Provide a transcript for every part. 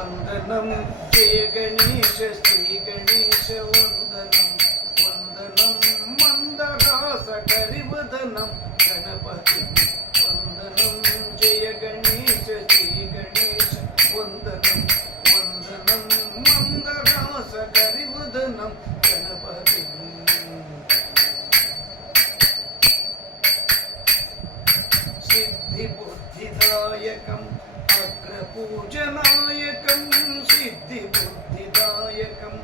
వందనం జయ గణేశ శ్రీ గణేశ వందనం వందనం మందహాస కరివదనం గణపతి వందనం జయ గణేశ శ్రీ గణేశ వందనం వందనం మందహాస కరివదనం గణపతి సిద్ధి బుద్ధిదాయకం అగ్రపూజనాయకం సిద్ధి బుద్ధిదాయకం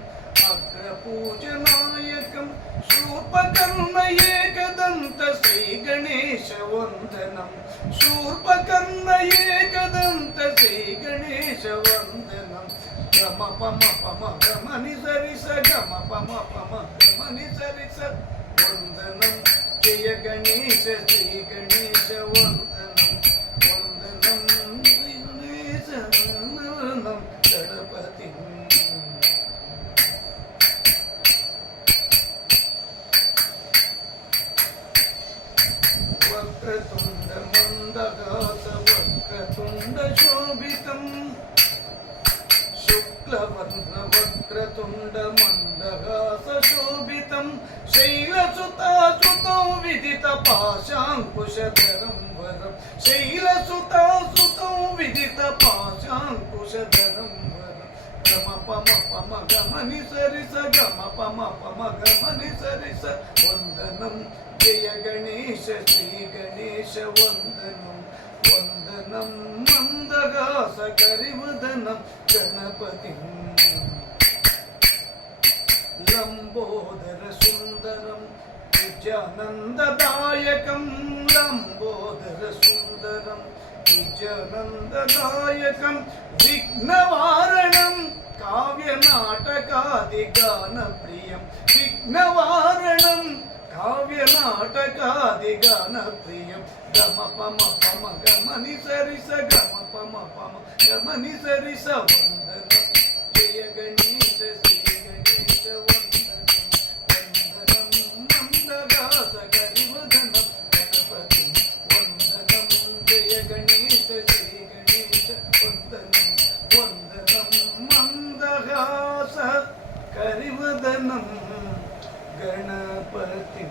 అగ్రపూజనాయకం శూర్పకర్ణ ఏకదంత శ్రీ గణేశ వందనం శూర్పకర్ణ ఏకదంత శ్రీ గణేశ వందనం గమ పమ పమ గమని సరిస గమ పమ పమ గమని సరిస వందనం జయ గణేశ శ్రీ గణేశ వందనం వందనం గణేశ వందనం గణపతి వక్రతుండ మందహాస వక్రతుండ శోభితం శుక్లవర్ణ వక్రతుండ మందహాస శోభితం శైలసుతాసుతం విదిత పాశాంకుశధరం వరం శైలసుతాసుతం విదిత పాశాంకుశధరం వరం గమ పమ పమ గమని సరిస గమ పమ పమ గమని సరిస వందనం జయ గణేశ శ్రీ గణేశ వందనం వందనం మందహాస కరివదనం గణపతి లంబోదర సుందరం విజయానందదాయకం లంబోదర సుందరం విజయానందదాయకం విఘ్నవారణం కావ్యనాటకాది గాన ప్రియం విఘ్నవారణం కావ్యనాటకాది గాన ప్రియం గమ పమ పమ గమని సరిస గమ పమ పమ గమని సరిస వందనం జయ గణేశ శ్రీ గణేశ వందనం వందనం మందహాస కరివదనం గణపతి వందనం జయ గణేశ శ్రీ గణేశ వందనం వందనం మందహాస కరివదనం గణపతి